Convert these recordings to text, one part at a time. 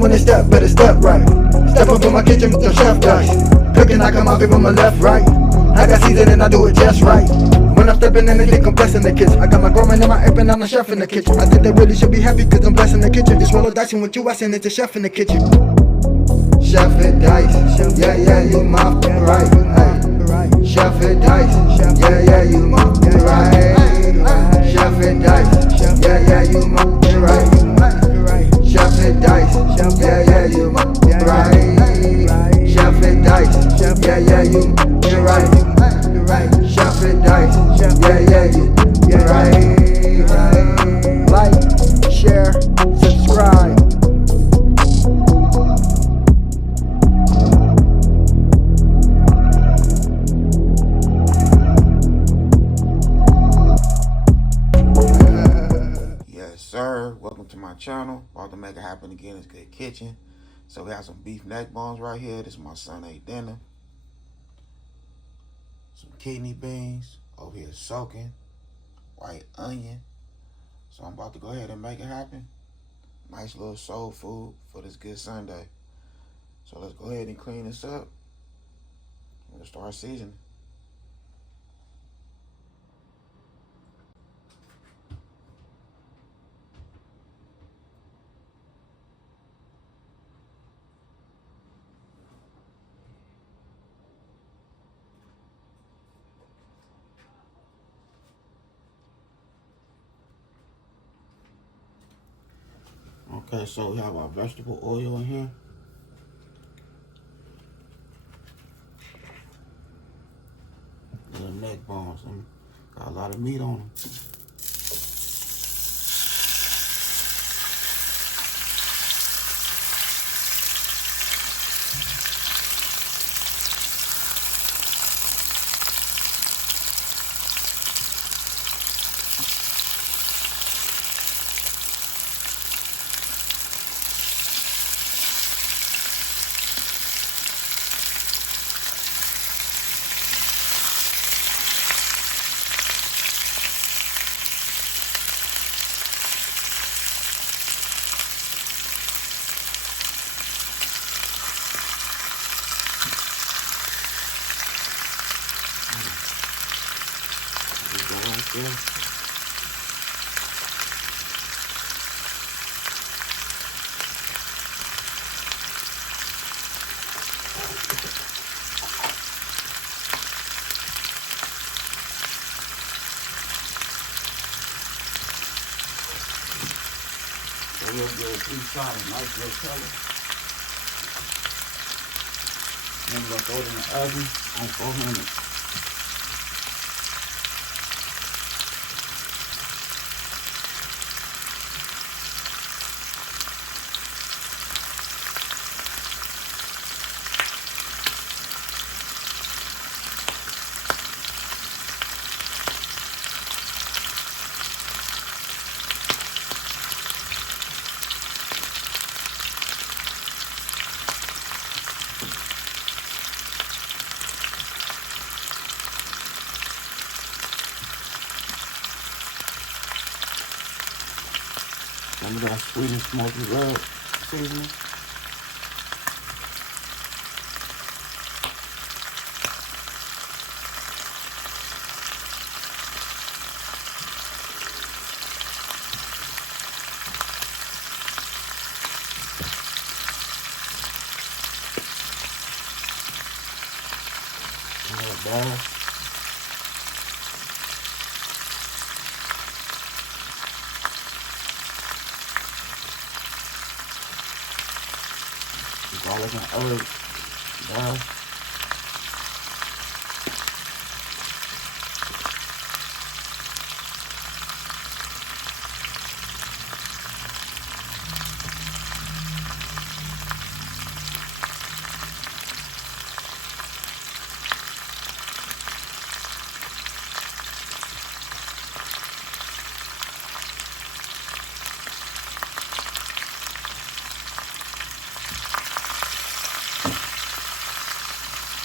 when they step, better step right. Step up in my kitchen with them chef dice. Cooking, I come out from my left, right. I got season and I do it just right. When I'm stepping in the kitchen, I'm blessing the kitchen. I got my grandma in my apron, I'm the chef in the kitchen. I think they really should be happy cause I'm blessing the kitchen. This roll of dice with you, I send it to chef in the kitchen. Chef and dice, yeah, yeah, you my right. Hey. Chef and dice, yeah, yeah, you my right. Chef and dice, yeah, yeah, you my right. Chef and dice, yeah, yeah, you my right. Chef and dice, yeah, yeah, you right. Chef and dice, yeah, yeah, you right. Like, share, subscribe. Yes, sir. Welcome to my channel. About to make it happen again. It's Good Kitchen. So we have some beef neck bones right here. This is my Sunday dinner. Some kidney beans over here soaking. White onion. So I'm about to go ahead and make it happen. Nice little soul food for this good Sunday. So let's go ahead and clean this up. We'll start seasoning. Okay, so we have our vegetable oil in here. Little neck bones. Got a lot of meat on them. Yeah. So we'll get InShot a nice little color. Then we'll throw it in the oven on 400. Some of that sweet and smoky red seasoning. Ball. Garlic and herb ball.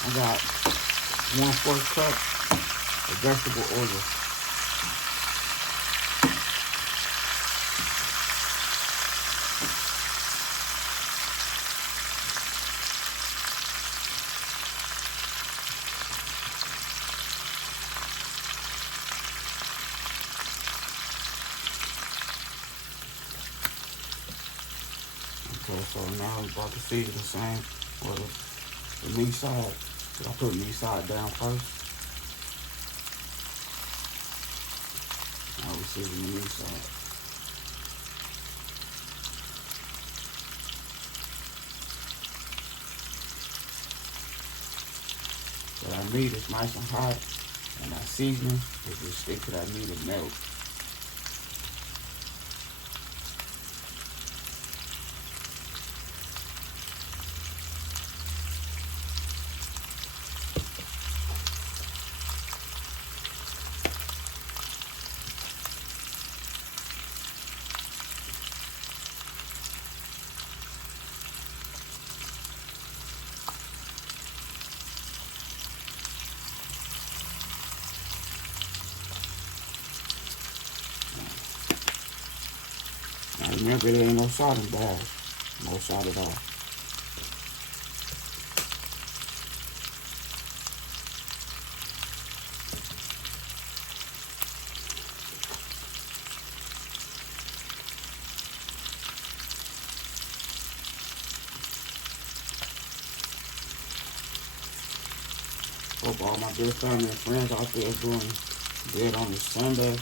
I got 1/4 cup of vegetable oil. Okay, so now we're about to season the same with the meat side. So I put meat side down first. Now we season the meat side. So that meat is nice and hot, and that seasoning will just stick to that meat and melt. Now remember, there ain't no salt in bag. No salt at all. Hope all my good family and friends out there doing good on this Sunday.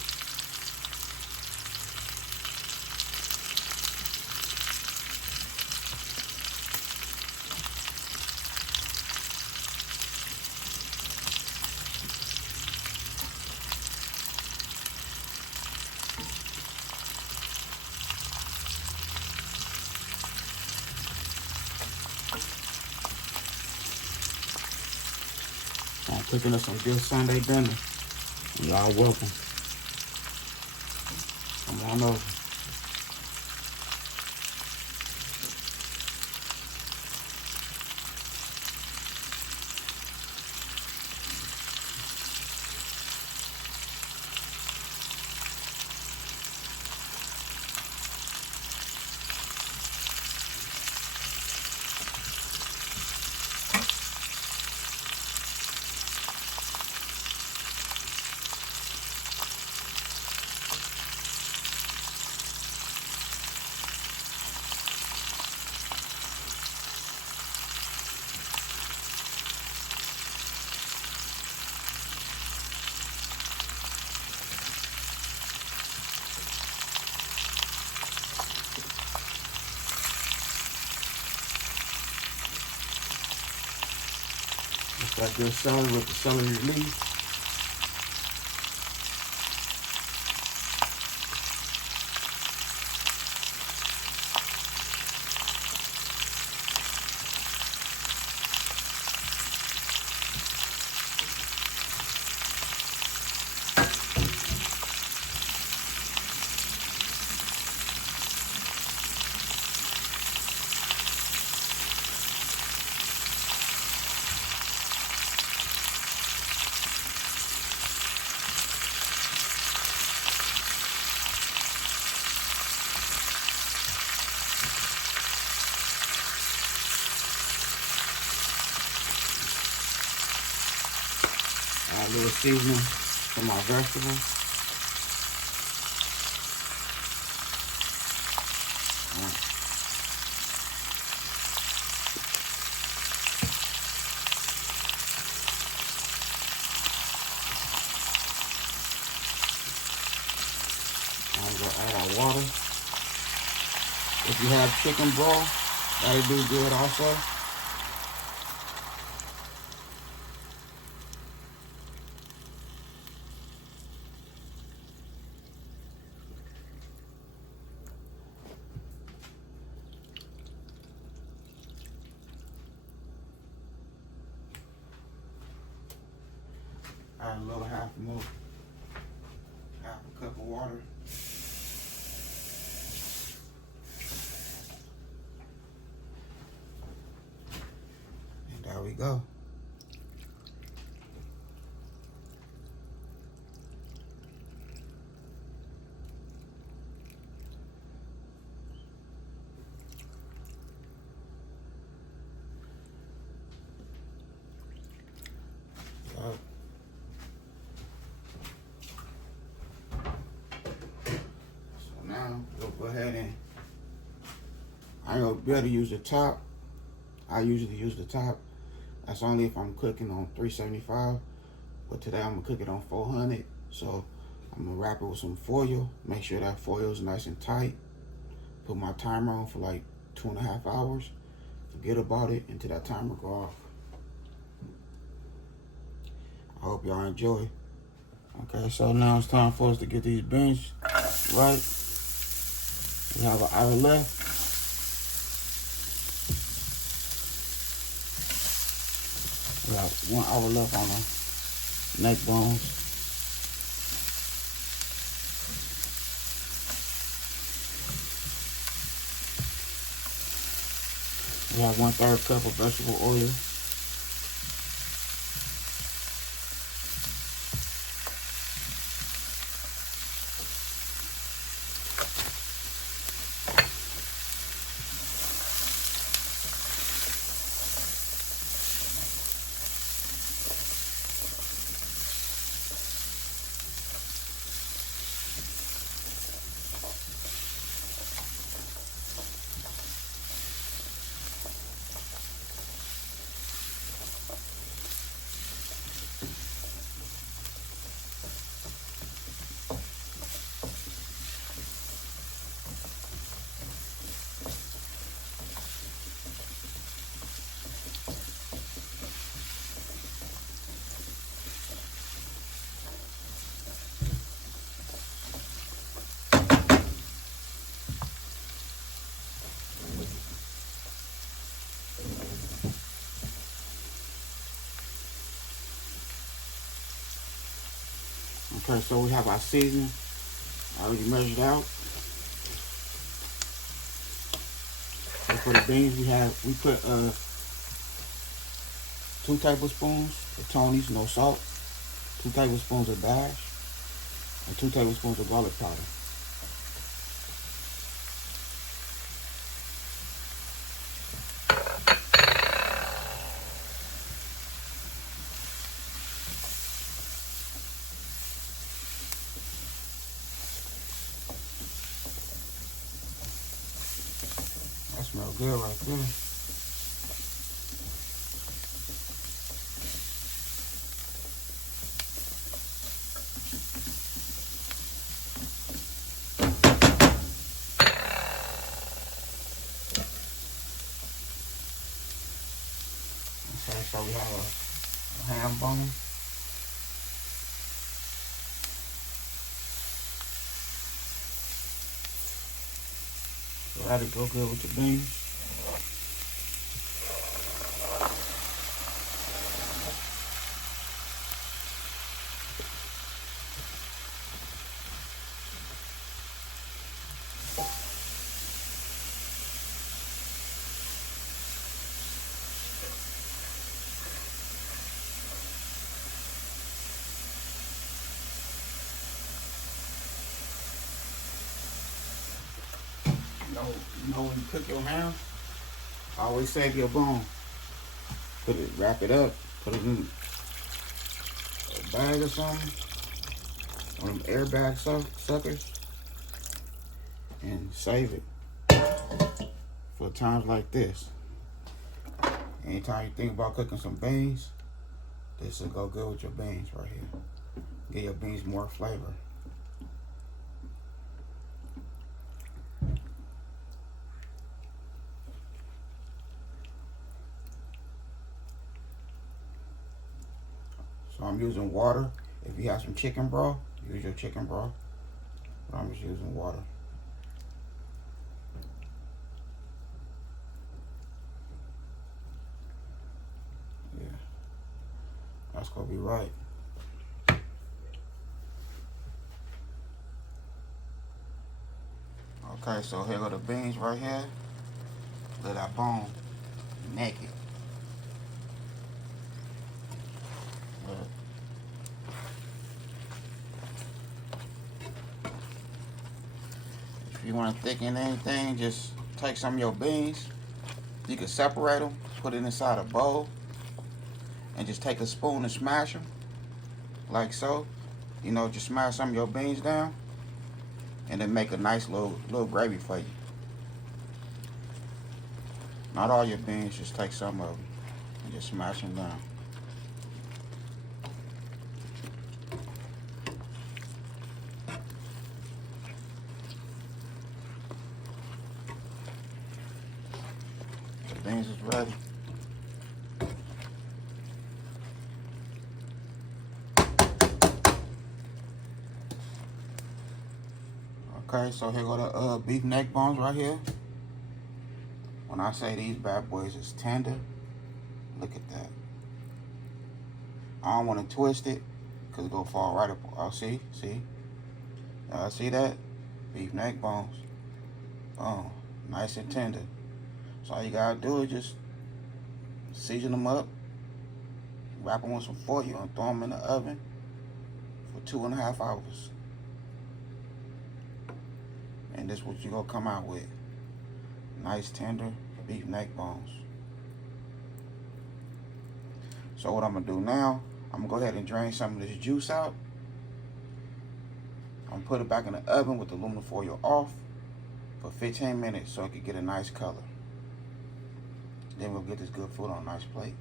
I'm cooking us some good Sunday dinner. Y'all welcome. Come on over. It's that good celery with the celery leaf. Add a little seasoning for my vegetables. I'm gonna add our water. If you have chicken broth, that'll do good also. Add a little half a cup of water. And there we go. So now we'll go ahead and I ain't gonna be able to use the top. I usually use the top. That's only if I'm cooking on 375. But today I'm gonna cook it on 400. So I'm gonna wrap it with some foil. Make sure that foil is nice and tight. Put my timer on for like 2.5 hours. Forget about it until that timer go off. I hope y'all enjoy. Okay, so now it's time for us to get these beans right. We have an hour left. We have 1 hour left on the neck bones. We have 1/3 cup of vegetable oil. Okay, so we have our seasoning already measured out. So for the beans, we put 2 tablespoons of Tony's, no salt, 2 tablespoons of dash, and 2 tablespoons of garlic powder. That smells good right there. Okay, so we have a ham bone. So that'll go good with the beans. You know when you cook your ham, always save your bone. Wrap it up, put it in a bag or something, one of them airbag suckers, and save it for times like this. Anytime you think about cooking some beans, this will go good with your beans right here. Give your beans more flavor. So I'm using water. If you have some chicken broth, use your chicken broth. But I'm just using water. Yeah, that's gonna be right. Okay, so here go the beans right here. Let that bone naked. If you want to thicken anything, just take some of your beans. You can separate them, put it inside a bowl, and just take a spoon and smash them, like so. You know, just smash some of your beans down, and then make a nice little gravy for you. Not all your beans, just take some of them and just smash them down. The beans is ready. Okay, so here go the beef neck bones right here. When I say these bad boys is tender, look at that. I don't want to twist it because it's going to fall right up. Oh, see? Y'all see that? Beef neck bones. Oh, nice and tender. So all you got to do is just season them up, wrap them with some foil, and throw them in the oven for 2.5 hours. And this is what you're going to come out with. Nice tender beef neck bones. So what I'm going to do now, I'm going to go ahead and drain some of this juice out. I'm going to put it back in the oven with the aluminum foil off for 15 minutes so it can get a nice color. Then we'll get this good food on a nice plate.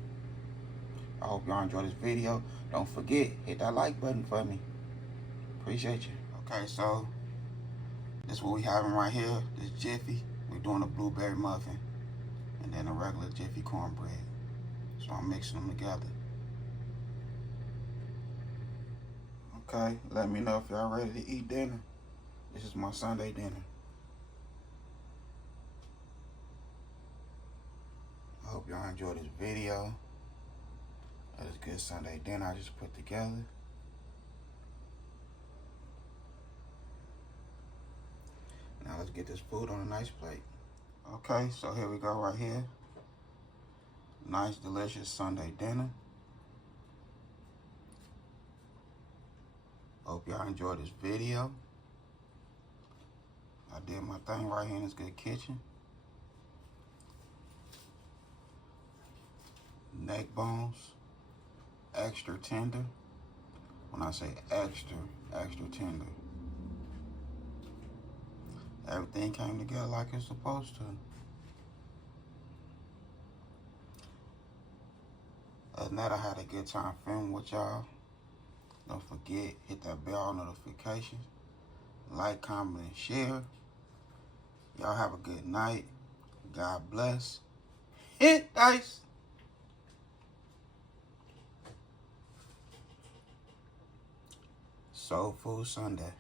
I hope y'all enjoy this video. Don't forget, hit that like button for me. Appreciate you. Okay, so this is what we having right here. This Jiffy. We're doing a blueberry muffin and then a regular Jiffy cornbread. So I'm mixing them together. Okay, let me know if y'all ready to eat dinner. This is my Sunday dinner. I hope y'all enjoy this video. That is good Sunday dinner I just put together. Now let's get this food on a nice plate. Okay, so here we go right here. Nice, delicious Sunday dinner. Hope y'all enjoyed this video. I did my thing right here in this good kitchen. Neck bones, extra tender. When I say extra, extra tender. Everything came together like it's supposed to. Other than that, I had a good time filming with y'all. Don't forget, hit that bell notification. Like, comment, and share. Y'all have a good night. God bless. Hit dice. Soulfood Sunday.